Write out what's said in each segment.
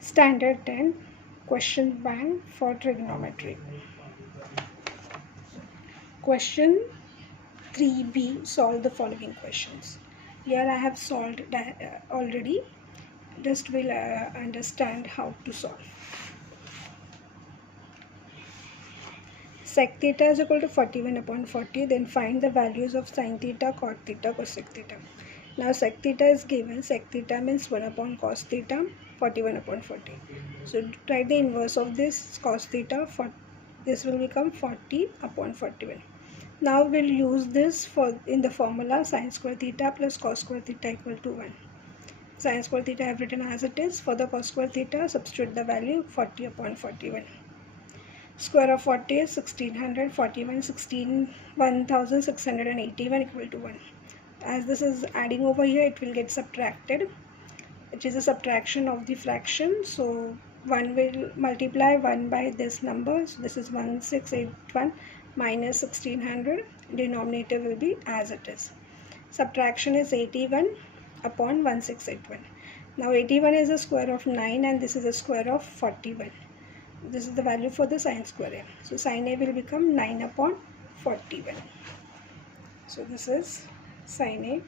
Standard 10 question bank for trigonometry. Question 3b, solve the following questions. Here I have solved already. Just will understand how to solve. Sec theta is equal to 41 upon 40. Then find the values of sin theta, cot theta, cosec theta. Now sec theta is given. Sec theta means 1 upon cos theta, 41 upon 40. So write the inverse of this cos theta. This will become 40 upon 41. Now we'll use this in the formula sin square theta plus cos square theta equal to 1. Sin square theta I have written as it is. For the cos square theta, substitute the value 40 upon 41. Square of 40 is 1600, 41, 1681 equal to 1. As this is adding over here, it will get subtracted. It is a subtraction of the fraction. So 1 will multiply 1 by this number. So this is 1681 minus 1600. Denominator will be as it is. Subtraction is 81 upon 1681. Now 81 is the square of 9 and this is the square of 41. This is the value for the sin square a. So sin a will become 9 upon 41. So this is sin a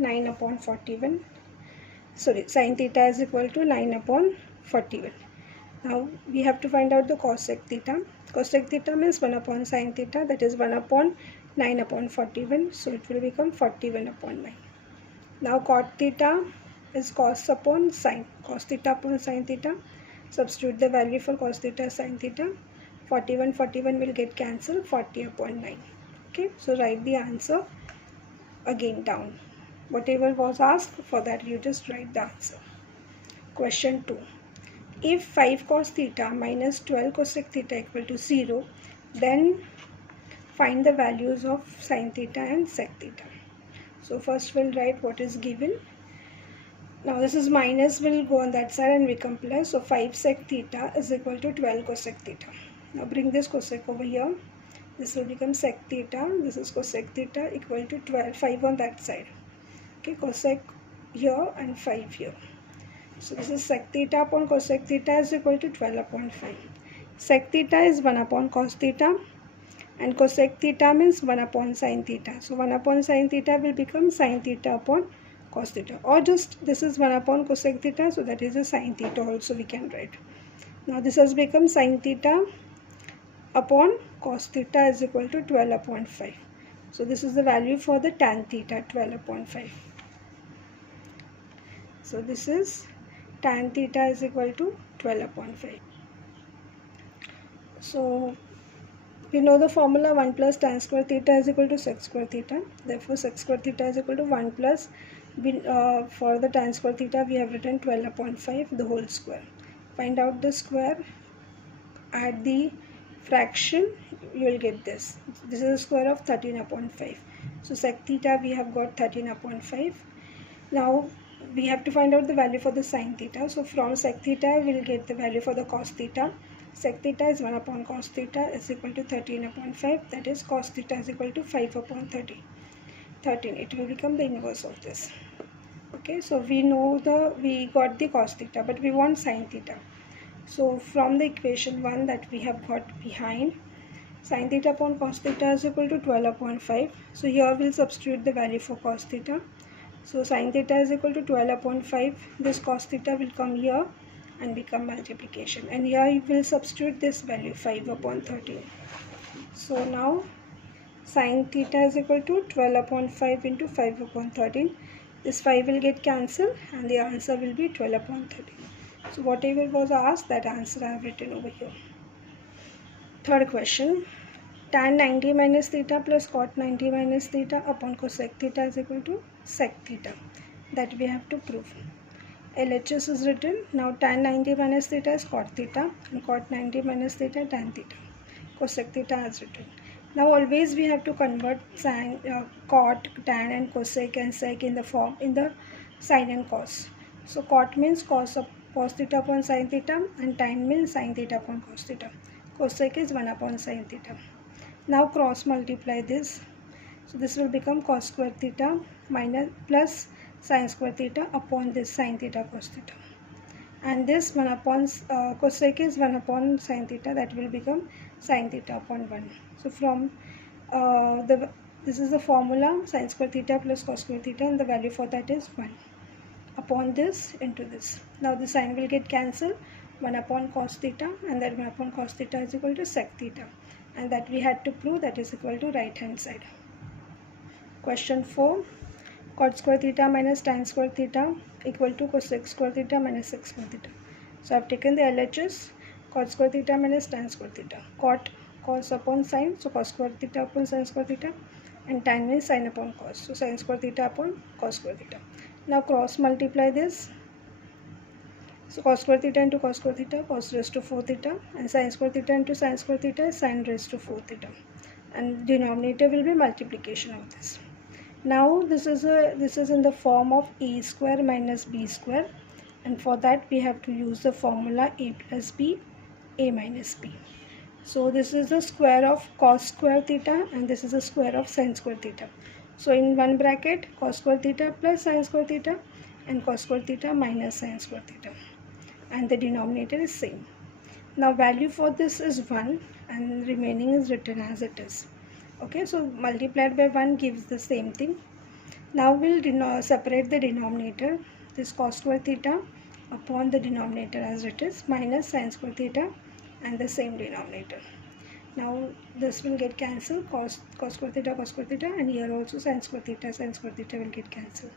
9 upon 41. Sorry, sin theta is equal to 9 upon 41. Now we have to find out the cosec theta. Cosec theta means 1 upon sin theta, that is 1 upon 9 upon 41. So it will become 41 upon 9. Now cot theta is cos upon sin. Cos theta upon sin theta. Substitute the value for cos theta sin theta. 41 will get cancelled. 40 upon 9. Okay, so write the answer again down. Whatever was asked, for that you just write the answer. Question 2. If 5 cos theta minus 12 cosec theta equal to 0, then find the values of sin theta and sec theta. So first we'll write what is given. Now this is minus, will go on that side and become plus. So 5 sec theta is equal to 12 cosec theta. Now bring this cosec over here. This will become sec theta. This is cosec theta equal to 5 on that side. Okay, cosec here and 5 here. So this is sec theta upon cosec theta is equal to 12 upon 5. Sec theta is 1 upon cos theta and cosec theta means 1 upon sin theta. So 1 upon sin theta will become sin theta upon cos theta, or just this is 1 upon cosec theta, so that is a sin theta also we can write. Now this has become sin theta upon cos theta is equal to 12 upon 5. So this is the value for the tan theta, 12 upon 5. So this is tan theta is equal to 12 upon 5. So we know the formula 1 plus tan square theta is equal to sec square theta. Therefore sec square theta is equal to 1 plus for the tan square theta we have written 12 upon 5 the whole square. Find out the square, add the fraction, you will get this. This is the square of 13 upon 5. So sec theta we have got 13 upon 5. Now we have to find out the value for the sin theta. So from sec theta we will get the value for the cos theta. Sec theta is 1 upon cos theta is equal to 13 upon 5. That is cos theta is equal to 5 upon 13. It will become the inverse of this. Okay, so we got the cos theta, but we want sin theta. So from the equation 1 that we have got behind, sin theta upon cos theta is equal to 12 upon 5. So here we'll substitute the value for cos theta. So sin theta is equal to 12 upon 5. This cos theta will come here and become multiplication. And here you will substitute this value 5 upon 13. So now sin theta is equal to 12 upon 5 into 5 upon 13. This 5 will get cancelled and the answer will be 12 upon 13. So whatever was asked, that answer I have written over here. Third question. Tan 90 minus theta plus cot 90 minus theta upon cosec theta is equal to sec theta. That we have to prove. LHS is written. Now tan 90 minus theta is cot theta and cot 90 minus theta tan theta. Cosec theta is written. Now always we have to convert cot, tan and cosec and sec in the form in the sin and cos. So cot means cos theta upon sin theta and tan means sin theta upon cos theta. Cosec is 1 upon sin theta. Now cross multiply this. So this will become cos square theta minus plus sine square theta upon this sine theta cos theta, and this 1 upon cosec is 1 upon sine theta, that will become sine theta upon 1. So from this is the formula, sine square theta plus cos square theta, and the value for that is 1 upon this into this. Now the sign will get cancelled, 1 upon cos theta, and that 1 upon cos theta is equal to sec theta, and that we had to prove, that is equal to right hand side. Question 4, cot square theta minus tan square theta equal to cosec square theta minus sec square theta. So I have taken the LHS, cot square theta minus tan square theta, cot cos upon sine, so cos square theta upon sine square theta, and tan means sine upon cos, so sine square theta upon cos square theta. Now cross multiply this, so cos square theta into cos square theta, cos raised to 4 theta, and sine square theta into sine square theta is sine raised to 4 theta, and denominator will be multiplication of this. Now this is in the form of a square minus b square, and for that we have to use the formula a plus b, a minus b. So this is the square of cos square theta, and this is the square of sine square theta. So in one bracket, cos square theta plus sine square theta, and cos square theta minus sine square theta, and the denominator is same. Now value for this is 1, and remaining is written as it is. Okay, so multiplied by 1 gives the same thing. Now we'll separate the denominator, this cos square theta upon the denominator as it is, minus sine square theta and the same denominator. Now this will get cancelled, cos square theta, and here also sine square theta will get cancelled.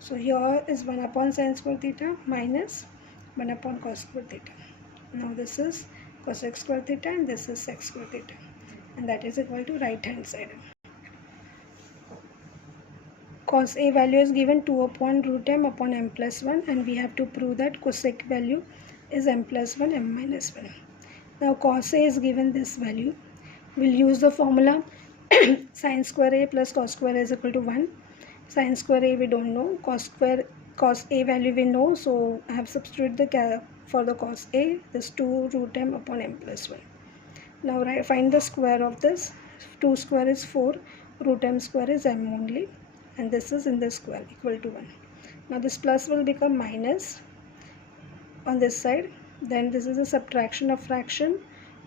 So here is 1 upon sine square theta minus 1 upon cos square theta. Now this is cosec square theta, and this is sec square theta, and that is equal to right hand side. Cos A value is given 2 upon root m upon m plus 1, and we have to prove that cosec value is m plus 1, m minus 1. Now cos A is given this value. We'll use the formula sin square A plus cos square A is equal to 1. Sin square A we don't know, cos A value we know, so I have substituted for the cos A, this 2 root m upon m plus 1. Now find the square of this. 2 square is 4, root m square is m only, and this is in the square equal to 1. Now this plus will become minus on this side, then this is a subtraction of fraction,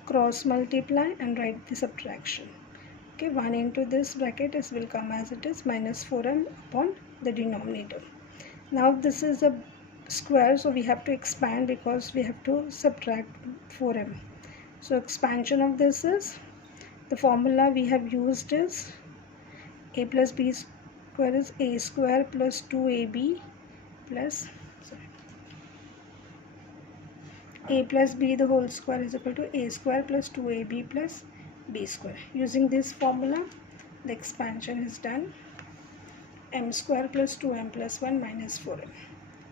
cross multiply and write the subtraction. Okay, 1 into this bracket will come as it is, minus 4m upon the denominator. Now this is a square, so we have to expand because we have to subtract 4m. So expansion of this is, the formula we have used is a plus b square is a square plus 2ab plus a plus b the whole square is equal to a square plus 2ab plus b square. Using this formula, the expansion is done. M square plus 2m plus 1 minus 4m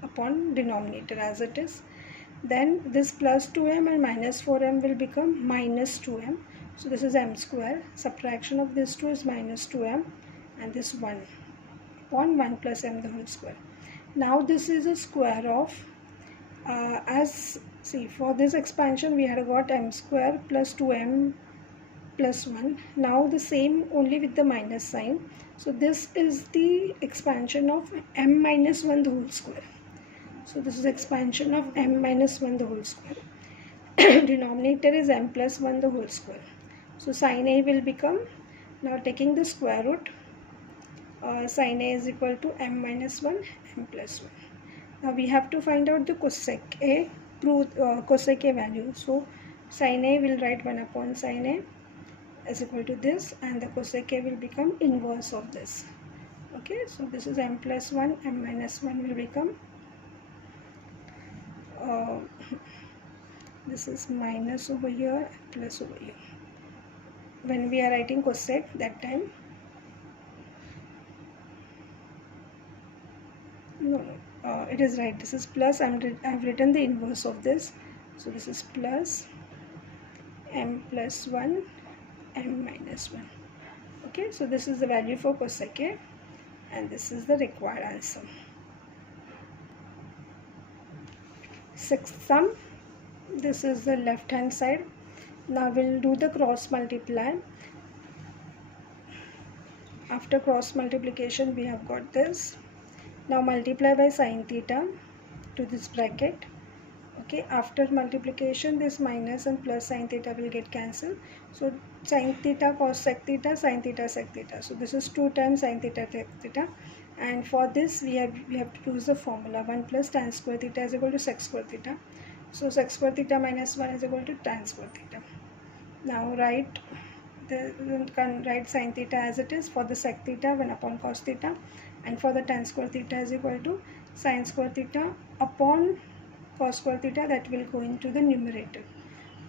upon denominator as it is. Then this plus 2m and minus 4m will become minus 2m. So this is m square. Subtraction of this 2 is minus 2m, and this 1 upon 1 plus m the whole square. Now this is a square of, for this expansion we had got m square plus 2m plus 1. Now the same only with the minus sign. So this is the expansion of m minus 1 the whole square. So this is expansion of m minus 1 the whole square. Denominator is m plus 1 the whole square. So sin A will become, now taking the square root, sin A is equal to m minus 1, m plus 1. Now we have to find out the cosec A, prove cosec A value. So sin A will write 1 upon sin A is equal to this, and the cosec A will become inverse of this. Okay, so this is m plus 1, m minus 1 will become, this is minus over here, plus over here. When we are writing cosec, that time, it is right, this is plus, I have written the inverse of this. So this is plus m plus 1, m minus 1. Okay, so this is the value for cosec A, and this is the required answer. Sixth sum, this is the left hand side. Now we'll do the cross multiply. After cross multiplication we have got this. Now multiply by sin theta to this bracket. Okay, after multiplication this minus and plus sin theta will get cancelled. So sin theta cos sec theta, sin theta sec theta. So this is 2 times sin theta sec theta, and for this we have to use the formula 1 plus tan square theta is equal to sec square theta. So sec square theta minus 1 is equal to tan square theta. Now write sin theta as it is. For the sec theta 1 upon cos theta, and for the tan square theta is equal to sin square theta upon cos square theta, that will go into the numerator,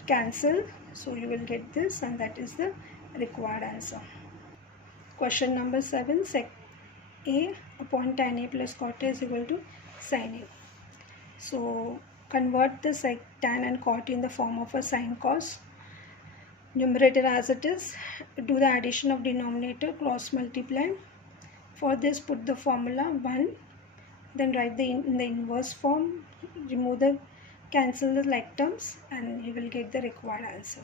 cancel, so you will get this, and that is the required answer. Question number 7, sec a upon tan a plus cot a is equal to sin a. So convert the sec, tan and cot in the form of a sin cos. Numerator as it is, do the addition of denominator, cross multiply. For this put the formula 1, then write in the inverse form, remove the, cancel the like terms, and you will get the required answer.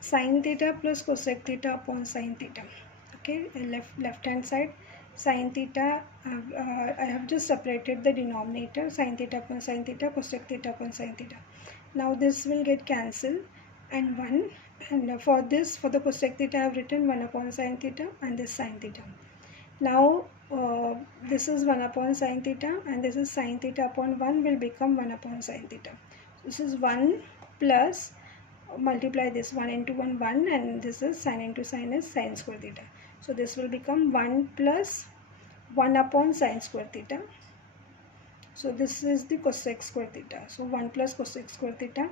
Sin theta plus cosec theta upon sin theta. Okay, left hand side sin theta, I have just separated the denominator, sin theta upon sin theta, cosec theta upon sin theta. Now this will get cancelled, and 1, and for this, for the cosec theta I have written 1 upon sin theta and this sin theta. Now this is 1 upon sin theta, and this is sin theta upon 1 will become 1 upon sin theta. This is 1 plus, multiply this 1 into 1, 1, and this is sin into sin is sin square theta. So this will become 1 plus 1 upon sin square theta. So this is the cosec square theta. So 1 plus cosec square theta.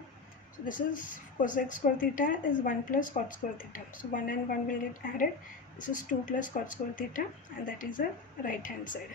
So this is cosec square theta is 1 plus cot square theta. So 1 and 1 will get added. This is 2 plus cot square theta, and that is the right hand side.